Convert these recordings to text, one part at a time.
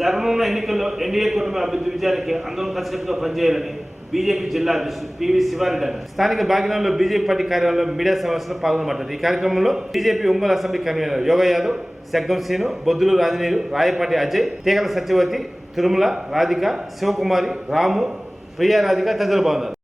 జరగనున్న ఎన్నికల్లో ఎన్డీఏ కూటమి అభివృద్ధి విజయానికి అందరూ కలిసికట్టుగా పనిచేయాలని బీజేపీ జిల్లా అధ్యక్షుడు పివి శివారెడ్డి అన్నారు. స్థానిక భాగ్యనగరంలో బీజేపీ పార్టీ కార్యాలయంలో మీడియా సమావేశంలో పాల్గొనబడ్డారు. ఈ కార్యక్రమంలో బీజేపీ ఒంగోలు అసెంబ్లీ కన్వీనర్ యోగ యాదవ్, సెగ్గం శ్రీను, బొద్దులు రాజనీరు, రాయపాటి అజయ్, తీగల సత్యవతి, తిరుమల, రాధిక, శివకుమారి, రాము, ప్రియా రాధిక తదితరులు బాగున్నారు.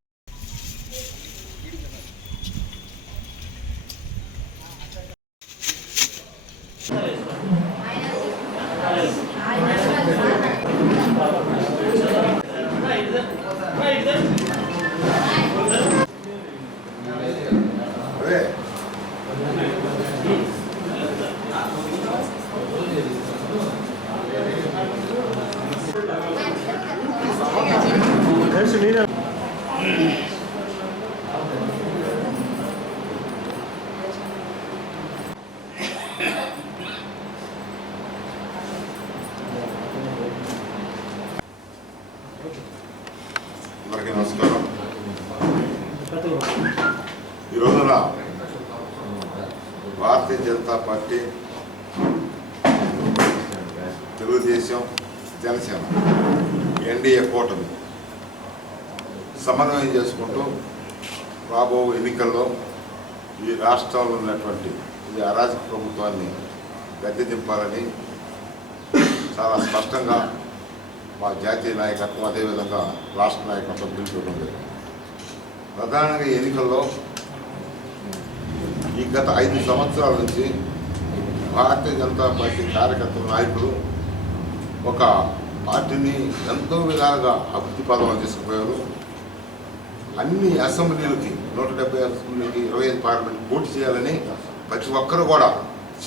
అందరికీ నమస్కారం. ఈ రోజున భారతీయ జనతా పార్టీ, తెలుగుదేశం, జనసేన ఎన్డీఏ కూటమి సమన్వయం చేసుకుంటూ రాబో ఎన్నికల్లో ఈ రాష్ట్రంలో ఉన్నటువంటి ఈ అరాజక ప్రభుత్వాన్ని గద్దె దింపాలని చాలా స్పష్టంగా మా జాతీయ నాయకత్వం, అదేవిధంగా రాష్ట్ర నాయకత్వం పిలుపుకోవడం జరిగింది. ప్రధానంగా ఎన్నికల్లో ఈ గత 5 సంవత్సరాల నుంచి భారతీయ జనతా పార్టీ కార్యకర్తల నాయకులు ఒక పార్టీని ఎంతో విధాలుగా అభివృద్ధి పదవులు తీసుకుపోయారు. అన్ని అసెంబ్లీలకి 170 అసెంబ్లీకి 25 పార్లమెంట్ పోటీ చేయాలని ప్రతి ఒక్కరు కూడా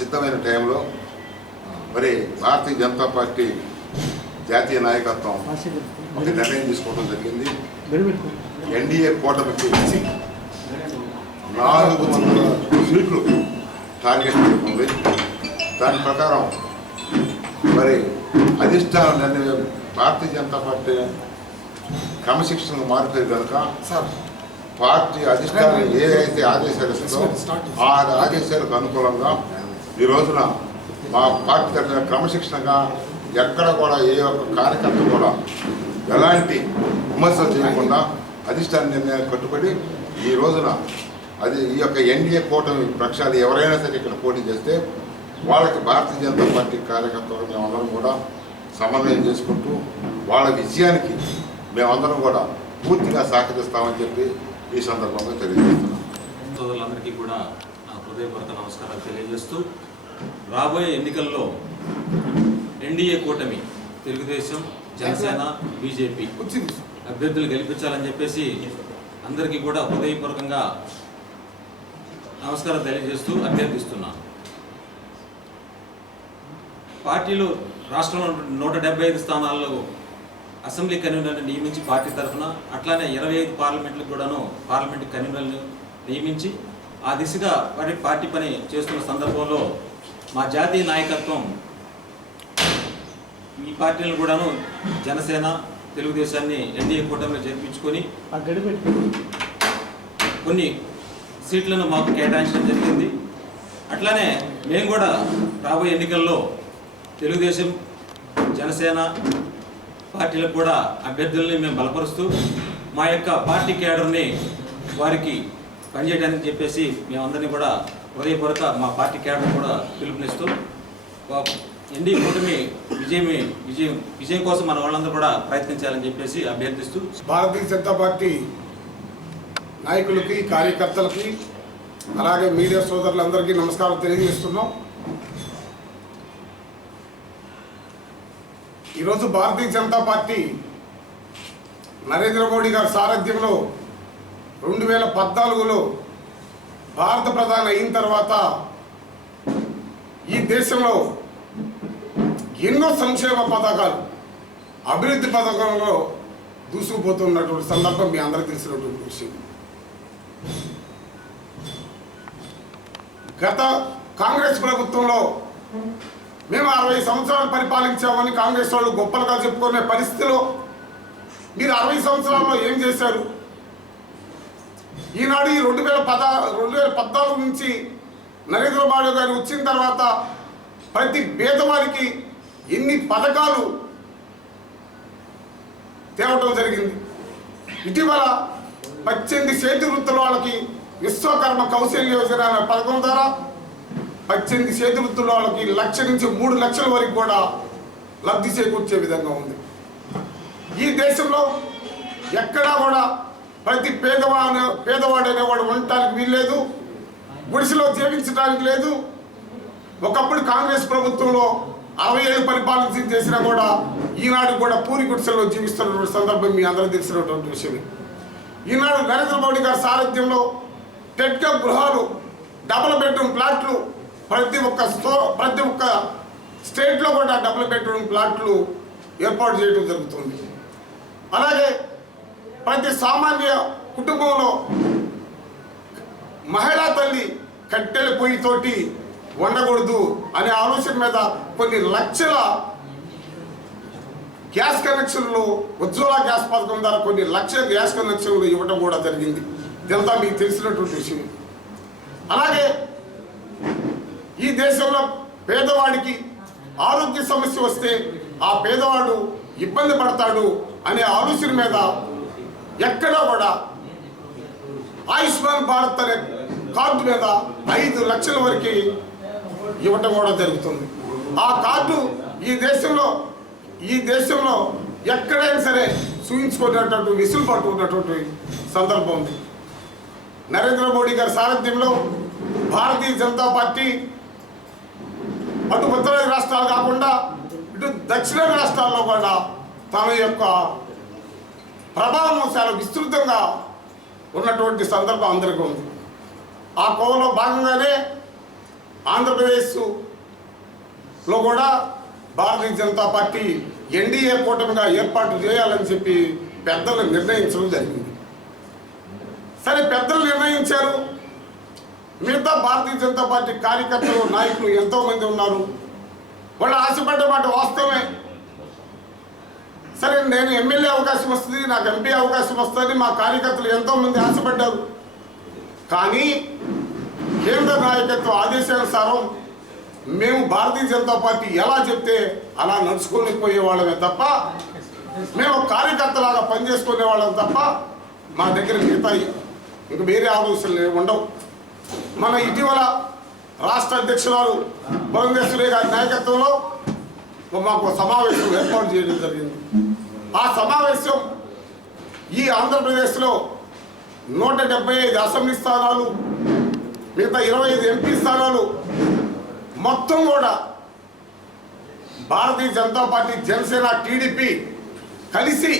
సిద్ధమైన టైంలో మరి భారతీయ జనతా పార్టీ జాతీయ నాయకత్వం ఒక నిర్ణయం తీసుకోవడం జరిగింది. ఎన్డీఏ కూటమికి 400 సీట్లు టార్గెట్ పెట్టుకుంది. దాని ప్రకారం మరి అధిష్టాన నిర్ణయం భారతీయ జనతా పార్టీ క్రమశిక్షణకు మారిపోయి కనుక పార్టీ అధిష్టానం ఏదైతే ఆదేశాలు ఇస్తుందో ఆ ఆదేశాలకు అనుకూలంగా ఈ రోజున మా పార్టీ తరఫున క్రమశిక్షణగా ఎక్కడ కూడా ఏ ఒక్క కార్యకర్త కూడా ఎలాంటి విమర్శలు చేయకుండా అధిష్టాన నిర్ణయానికి కట్టుబడి ఈ రోజున ఈ యొక్క ఎన్డీఏ కూటమి పక్షాలు ఎవరైనా సరే ఇక్కడ పోటీ చేస్తే వాళ్ళకి భారతీయ జనతా పార్టీ కార్యకర్తలు మేమందరం కూడా సమన్వయం చేసుకుంటూ వాళ్ళ విజయానికి మేమందరం కూడా పూర్తిగా సహకరిస్తామని చెప్పి ఈ సందర్భంగా తెలియజేస్తున్నాం. సోదరులందరికీ కూడా నా హృదయపూర్వక నమస్కారాలు తెలియజేస్తూ రాబోయే ఎన్నికల్లో ఎన్డీఏ కూటమి తెలుగుదేశం, జనసేన, బీజేపీ అభ్యర్థులు గెలిపించాలని చెప్పేసి అందరికీ కూడా హృదయపూర్వకంగా నమస్కారం తెలియజేస్తూ అభ్యర్థిస్తున్నాను. పార్టీలు రాష్ట్రంలో 175 స్థానాల్లో అసెంబ్లీ కన్వీనర్ని నియమించి పార్టీ తరఫున, అట్లానే 25 పార్లమెంట్లకు కూడాను పార్లమెంట్ కన్వీనర్లను నియమించి ఆ దిశగా పార్టీ పని చేస్తున్న సందర్భంలో మా జాతీయ నాయకత్వం ఈ పార్టీలను కూడాను జనసేన, తెలుగుదేశాన్ని ఎన్డీఏ కూటమిలో చేర్పించుకొని కొన్ని సీట్లను మాకు కేటాయించడం జరిగింది. అట్లానే మేము కూడా రాబోయే ఎన్నికల్లో తెలుగుదేశం, జనసేన పార్టీలకు కూడా అభ్యర్థుల్ని మేము బలపరుస్తూ మా యొక్క పార్టీ క్యాడర్ని వారికి పనిచేయడానికి చెప్పేసి మేమందరినీ కూడా హృదయపూర్వక మా పార్టీ క్యాడర్ కూడా పిలుపునిస్తూ ఎన్డీఏ కూటమి విజయం కోసం మన వాళ్ళందరూ కూడా ప్రయత్నించాలని చెప్పేసి అభ్యర్థిస్తూ భారతీయ జనతా పార్టీ నాయకులకి, కార్యకర్తలకి, అలాగే మీడియా సోదరులందరికీ నమస్కారం తెలియజేస్తున్నాం. ఈరోజు భారతీయ జనతా పార్టీ నరేంద్ర మోడీ గారి సారథ్యంలో 2014లో భారత ప్రధాని అయిన తర్వాత ఈ దేశంలో ఎన్నో సంక్షేమ పథకాలు, అభివృద్ధి పథకంలో దూసుకుపోతున్నటువంటి సందర్భం మీ అందరికీ తెలిసినటువంటి విషయం. గత కాంగ్రెస్ ప్రభుత్వంలో మేము 60 సంవత్సరాలు పరిపాలించామని కాంగ్రెస్ వాళ్ళు గొప్పలుగా చెప్పుకునే పరిస్థితిలో మీరు 60 సంవత్సరాల్లో ఏం చేశారు? ఈనాడు ఈ 2014 నుంచి నరేంద్ర మోడీ గారు వచ్చిన తర్వాత ప్రతి పేదవారికి ఎన్ని పథకాలు తేవటం జరిగింది. ఇటీవల 18 చేతి వృత్తుల వాళ్ళకి విశ్వకర్మ కౌశల్య యోజన అనే పథకం ద్వారా 18 చేతి వృత్తుల వాళ్ళకి 1 లక్ష నుంచి 3 లక్షల వరకు కూడా లబ్ధి చేకూర్చే విధంగా ఉంది. ఈ దేశంలో ఎక్కడా కూడా ప్రతి పేదవాడు అనేవాడు ఉండటానికి వీల్లేదు, గుడిసెలో జీవించడానికి లేదు. ఒకప్పుడు కాంగ్రెస్ ప్రభుత్వంలో 60 ఏళ్ళు పరిపాలన చేసినా కూడా ఈనాడు కూడా పూరి గుడిసెల్లో జీవిస్తున్నటువంటి సందర్భం మీ అందరూ తెలిసినటువంటి విషయం. ఈనాడు నరేంద్ర మోడీ గారి సారథ్యంలో టెట్కా గృహాలు, డబుల్ బెడ్రూమ్ ప్లాట్లు ప్రతి ఒక్క స్టేట్లో కూడా డబుల్ బెడ్రూమ్ ప్లాట్లు ఏర్పాటు చేయడం జరుగుతుంది. అలాగే ప్రతి సామాన్య కుటుంబంలో మహిళా తల్లి కట్టెల పొయ్యితోటి వండకూడదు అనే ఆలోచన మీద కొన్ని లక్షల గ్యాస్ కనెక్షన్లు, ఉజ్వల గ్యాస్ పథకం ద్వారా కొన్ని లక్షల గ్యాస్ కనెక్షన్లు ఇవ్వడం కూడా జరిగింది. ఇదంతా మీకు తెలిసినటువంటి విషయం. అలాగే ఈ దేశంలో పేదవాడికి ఆరోగ్య సమస్య వస్తే ఆ పేదవాడు ఇబ్బంది పడతాడు అనే ఆలోచన మీద ఎక్కడా కూడా ఆయుష్మాన్ భారత్ అనే కార్డు మీద 5 లక్షల వరకు ఇవ్వటం కూడా జరుగుతుంది. ఆ కార్డు ఈ దేశంలో ఎక్కడైనా సరే చూయించుకునేటువంటి విసులుబాటు ఉన్నటువంటి సందర్భం ఉంది. నరేంద్ర మోడీ గారి సారథ్యంలో భారతీయ జనతా పార్టీ అటు ఉత్తరాది రాష్ట్రాలు కాకుండా ఇటు దక్షిణాది రాష్ట్రాల్లో కూడా తన యొక్క ప్రభావం చాలా విస్తృతంగా ఉన్నటువంటి సందర్భం అందరికీ ఉంది. ఆ కోవలో భాగంగానే ఆంధ్రప్రదేశ్లో కూడా భారతీయ జనతా పార్టీ ఎన్డీఏ కూటమిగా ఏర్పాటు చేయాలని చెప్పి పెద్దలు నిర్ణయించడం జరిగింది. సరే, పెద్దలు నిర్ణయించారు. మిగతా భారతీయ జనతా పార్టీ కార్యకర్తలు, నాయకులు ఎంతోమంది ఉన్నారు. వాళ్ళు ఆశపడ్డ మాట వాస్తవమే. సరే, నేను ఎమ్మెల్యే అవకాశం వస్తుంది, నాకు ఎంపీ అవకాశం వస్తుంది, మా కార్యకర్తలు ఎంతోమంది ఆశపడ్డారు. కానీ కేంద్ర నాయకత్వ ఆదేశానుసారం మేము భారతీయ జనతా పార్టీ ఎలా చెప్తే అలా నడుచుకొని పోయేవాళ్ళమే తప్ప, మేము కార్యకర్తలాగా పనిచేసుకునే వాళ్ళం తప్ప మా దగ్గర మిగతా ఇంక వేరే ఆలోచనలు ఉండవు. మన ఇటీవల రాష్ట్ర అధ్యక్షురాలు భువనేశ్వరి గారి నాయకత్వంలో మాకు సమావేశం ఏర్పాటు చేయడం జరిగింది. ఆ సమావేశం ఈ ఆంధ్రప్రదేశ్లో 175 అసెంబ్లీ స్థానాలు, మిగతా 25 ఎంపీ స్థానాలు మొత్తం కూడా భారతీయ జనతా పార్టీ, జనసేన, టీడీపీ కలిసి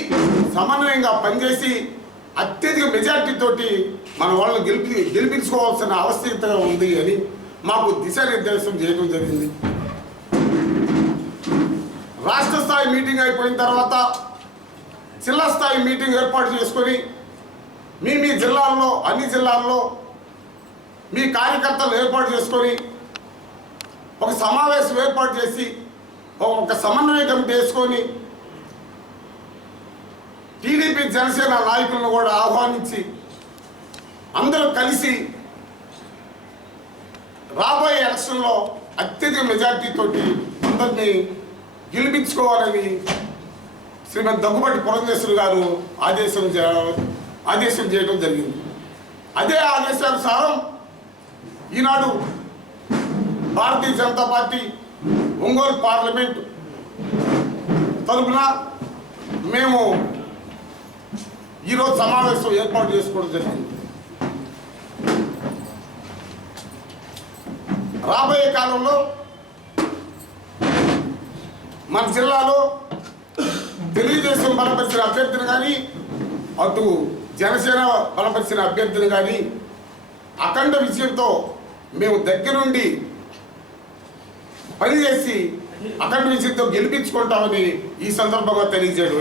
సమన్వయంగా పనిచేసి అత్యధిక మెజార్టీతోటి మన వాళ్ళని గెలిపించుకోవాల్సిన ఆవశ్యకత ఉంది అని మాకు దిశానిర్దేశం చేయడం జరిగింది. రాష్ట్ర స్థాయి మీటింగ్ అయిపోయిన తర్వాత జిల్లా స్థాయి మీటింగ్ ఏర్పాటు చేసుకొని మీ జిల్లాల్లో, అన్ని జిల్లాల్లో మీ కార్యకర్తలు ఏర్పాటు చేసుకొని ఒక సమావేశం ఏర్పాటు చేసి ఒక సమన్వయ కమిటీ వేసుకొని టీడీపీ, జనసేన నాయకులను కూడా ఆహ్వానించి అందరూ కలిసి రాబోయే ఎలక్షన్లో అత్యధిక మెజార్టీతోటి అందరినీ గెలిపించుకోవాలని శ్రీమతి దగ్గుబాటి పురంధేశ్వరి గారు ఆదేశం చేయడం జరిగింది. అదే ఆదేశానుసారం ఈనాడు భారతీయ జనతా పార్టీ ఒంగోలు పార్లమెంట్ తరఫున మేము ఈరోజు సమావేశం ఏర్పాటు చేసుకోవడం జరిగింది. రాబోయే కాలంలో మన జిల్లాలో తెలుగుదేశం బలపరిచిన అభ్యర్థిని కానీ, అటు జనసేన బలపరిచిన అభ్యర్థిని కానీ అఖండ విజయంతో మేము దగ్గరుండి పనిచేసి అఖండ విజయంతో గెలిపించుకుంటామని ఈ సందర్భంగా తెలియజేయడం.